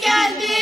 geldi.